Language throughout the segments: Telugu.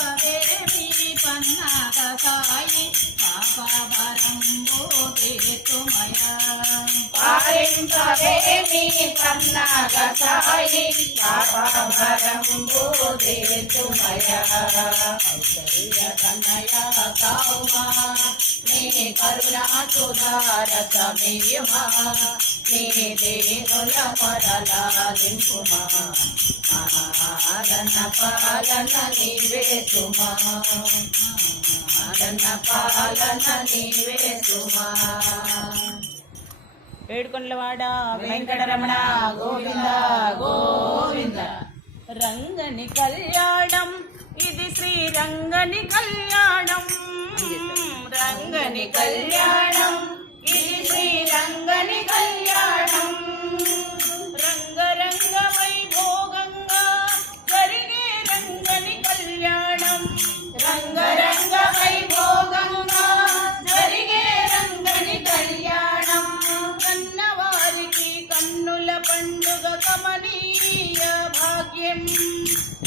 పారింపవేమి పన్నాగ సాయి పాపభరంబు తీర్చుమయా పారింపవేమి పన్నాగ సాయి పాపభరంబు తీర్చుమయా కౌశల్యతనయ సౌమా నీ కరుణా సుధారసమేయమా నీ దేనుల మరలాలింపుమా ఆదన పాలన నీవే సుమా ఆదన పాలన నీవే సుమా. ఏడుకొండలవాడ వెంకటరమణ గోవింద గోవింద. రంగని కళ్యాణం ఇది శ్రీరంగని కళ్యాణం రంగని కళ్యాణం ఇది శ్రీరంగని కళ్యాణం రంగరంగ వైభోగంగా జరిగే రంగని కళ్యాణం రంగరంగ వైభోగంగా జరిగే రంగని కళ్యాణం కన్నవారికి కన్నుల పండుగ కమనీయ భాగ్యం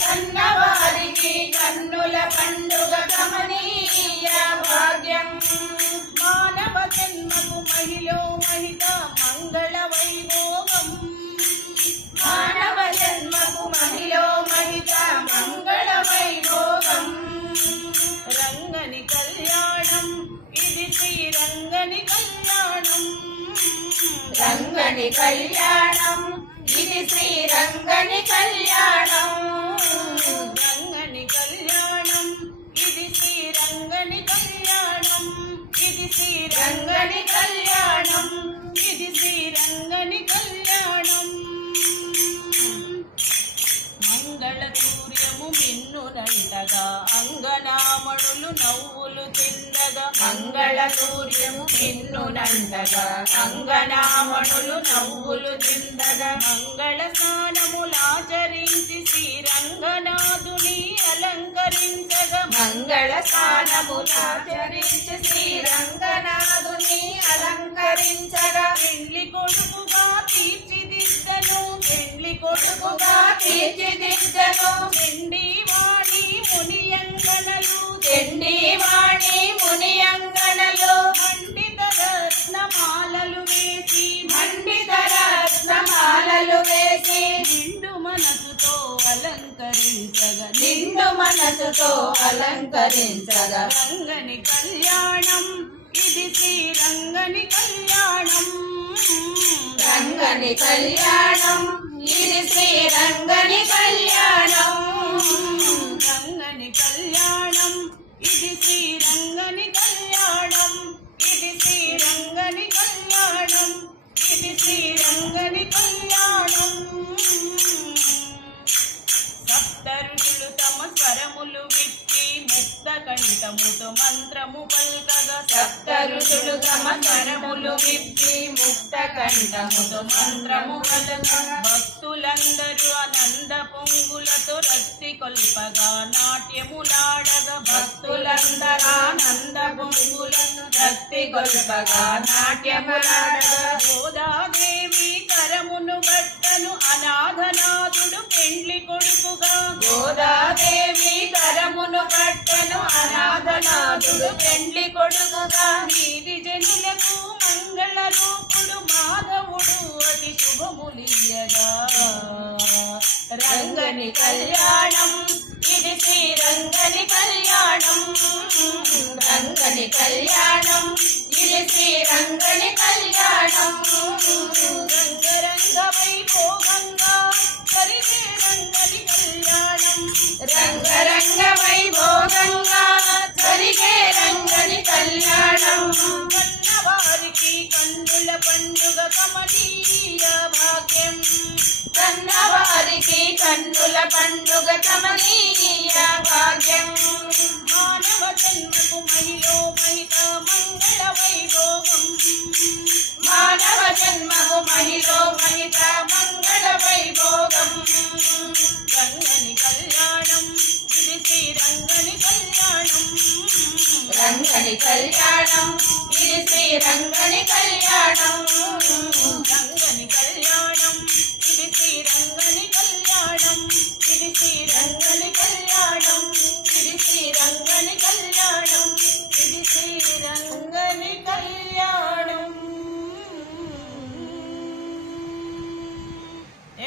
కన్నవారికి కన్నుల పండుగ కమనీయ భాగ్యం మానవ జన్మకు మహిళో మహిత మంగళ వైభోగం మానవ జన్మకు మహిళో మహిత మంగళ వైభోగం రంగని కళ్యాణం ఇది శ్రీరంగని కళ్యాణం రంగని కళ్యాణం ఇది శ్రీరంగని కళ్యాణం రంగని కళ్యాణం ఇది శ్రీరంగని కళ్యాణం ఇది శ్రీరంగని కళ్యాణం ఇది శ్రీరంగని కళ్యాణం మంగళ సూర్యము మిన్నునంటగా అంగనామణులు నవ్వులు తిందగా మంగళ సూర్యము మిన్నునంటగా అంగనామణులు నవ్వులు తిందగా మంగళ స్నానములాచరించి శ్రీరంగనాథుని అలంకరించగా మంగళ స్నానములాచరించి శ్రీరంగనాథుని అలంకరించగా పెండ్లి కొడుకుగా తీర్చిదిద్దను పెండ్లి కొడుకుగా తీర్చిదిద్దను చెండి వాణి మునియంగనలు చెండి వాణి మునియంగనలు మండిత రత్నమాలలు వేసి మండిత రత్నమాలలు వేసి నిండు మనసుతో అలంకరించగా నిండు మనసుతో అలంకరించగా రంగని కళ్యాణం ఇది శ్రీరంగని కళ్యాణం రంగని కళ్యాణం ఇది శ్రీరంగని కళ్యాణం రంగని కళ్యాణం ఇది శ్రీరంగని కళ్యాణం ఇది శ్రీరంగని కళ్యాణం ఇది శ్రీరంగని కళ్యాణం సప్తఋషులు తమ స్వరములు విప్పి ముక్త కంఠముతో మంత్రము పల్కగా సప్తఋషులు తమ స్వరములు విప్పి ముక్త కంఠముతో మంత్రము పల్కగా భక్తులందరూ ఆనంద పొంగులతో రక్తి కొల్పగా నాట్యములాడగా భక్తులందరూ ఆనంద పొంగులతో రక్తి కొల్పగా నాట్యములాడగా గోదాదేవి కరమును బట్టను అనాథనాథుడు పెండ్లి కొడుకుగా గోదాదేవి కరమును పట్టను అనాథనాథుడు పెండ్లి కొడుకుగా నీది జనులకు మంగళ రూపుడు మాధవుడు అతి శుభములియగా రంగని కళ్యాణం ఇది శ్రీరంగని కళ్యాణం రంగని కళ్యాణం ఇది శ్రీరంగని కళ్యాణం రంగరంగ వైభోగంగా జరిగే రంగని కళ్యాణం రంగరంగ వైభోగంగా జరిగే రంగని కళ్యాణం కన్నవారికి కన్నుల పండుగ కమనీయ భాగ్యం కన్నవారికి కన్నుల పండుగ కమనీయ భాగ్యం మానవ జన్మకు మహిళో మహిత మంగళ వైభోగం మానవ జన్మకు మహిళో మహిత మంగళ వైభోగం రంగని కళ్యాణం ఇది శ్రీరంగని కళ్యాణం రంగని కళ్యాణం ఇది శ్రీరంగని కళ్యాణం